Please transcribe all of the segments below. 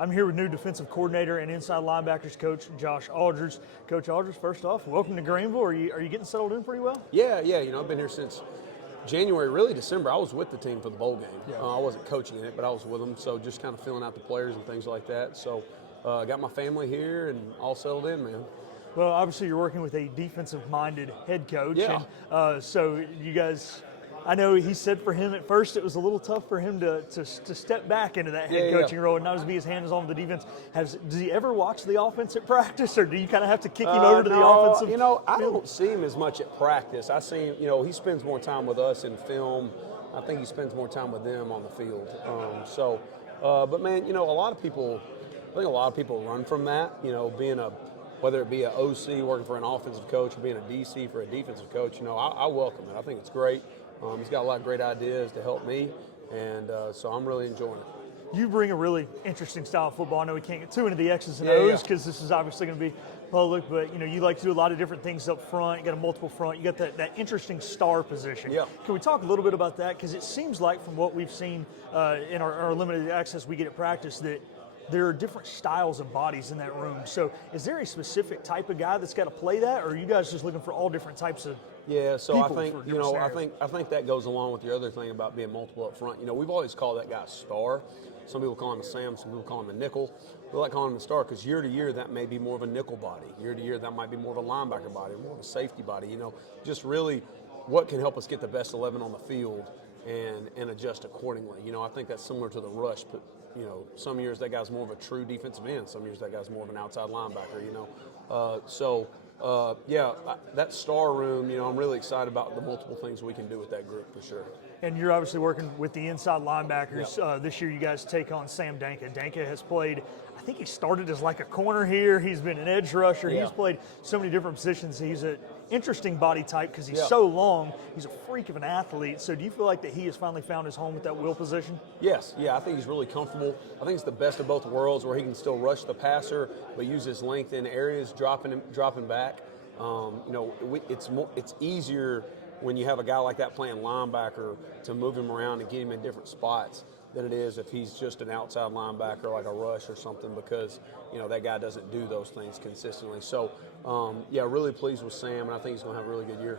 I'm here with new defensive coordinator and inside linebackers coach Josh Aldridge. Coach Aldridge, first off, welcome to Greenville. Are you getting settled in pretty well? Yeah. I've been here since January, really December. I was with the team for the bowl game. Yeah. I wasn't coaching in it, but I was with them, so just kind of filling out the players and things like that. So I got my family here and all settled in, man. Well, obviously you're working with a defensive-minded head coach. Yeah. And, so you guys, I know he said for him at first it was a little tough for him to step back into that head coaching role and not as be as hands-on with the defense. Does he ever watch the offense at practice, or do you kind of have to kick him over to the offensive field? I don't see him as much at practice. I see him, he spends more time with us in film. I think he spends more time with them on the field. But man, a lot of people run from that, being whether it be an OC working for an offensive coach or being a DC for a defensive coach. I welcome it. I think it's great. He's got a lot of great ideas to help me, and so I'm really enjoying it. You bring a really interesting style of football. I know we can't get too into the X's and O's because this is obviously going to be public, but you like to do a lot of different things up front. You got a multiple front. You got that interesting star position. Yeah. Can we talk a little bit about that? Because it seems like from what we've seen in our limited access we get at practice that there are different styles of bodies in that room. So is there a specific type of guy that's got to play that, or are you guys just looking for all different types of so I think, scenarios? I think that goes along with your other thing about being multiple up front. We've always called that guy a star. Some people call him a Sam, some people call him a nickel. We like calling him a star because year to year that may be more of a nickel body. Year to year that might be more of a linebacker body, more of a safety body. Just really what can help us get the best 11 on the field and adjust accordingly. I think that's similar to the rush, but some years that guy's more of a true defensive end. Some years that guy's more of an outside linebacker. That star room. I'm really excited about the multiple things we can do with that group for sure. And you're obviously working with the inside linebackers. Yep. This year you guys take on Sam Danka. Danka has played, I think he started as like a corner here. He's been an edge rusher. Yeah. He's played so many different positions. He's an interesting body type because he's so long. He's a freak of an athlete. So do you feel like that he has finally found his home with that will position? Yes. Yeah, I think he's really comfortable. I think it's the best of both worlds where he can still rush the passer but use his length in areas, dropping back. It's easier when you have a guy like that playing linebacker to move him around and get him in different spots than it is if he's just an outside linebacker like a rush or something, because that guy doesn't do those things consistently. So really pleased with Sam, and I think he's going to have a really good year.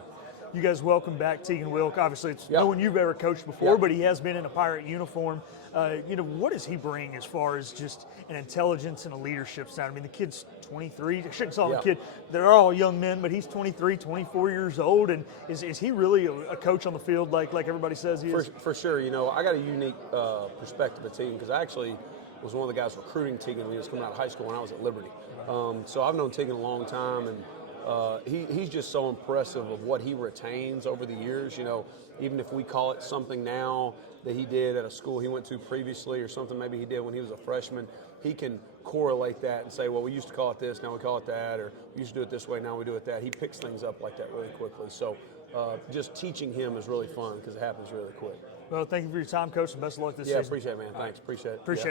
You guys welcome back Tegan Wilk. Obviously, it's no one you've ever coached before, but he has been in a Pirate uniform. What does he bring as far as just an intelligence and a leadership side? I mean, the kid's 23. I shouldn't call him a kid. They're all young men, but he's 23, 24 years old. And is he really a coach on the field like everybody says he is? For sure. I got a unique perspective of Tegan because I actually was one of the guys recruiting Tegan when he was coming out of high school when I was at Liberty. So I've known Tegan a long time, and he's just so impressive of what he retains over the years. Even if we call it something now that he did at a school he went to previously or something maybe he did when he was a freshman, he can correlate that and say, well, we used to call it this, now we call it that, or we used to do it this way, now we do it that. He picks things up like that really quickly. So just teaching him is really fun because it happens really quick. Well, thank you for your time, Coach, and best of luck this season. Yeah, appreciate it, man. Thanks. Appreciate it. Appreciate it.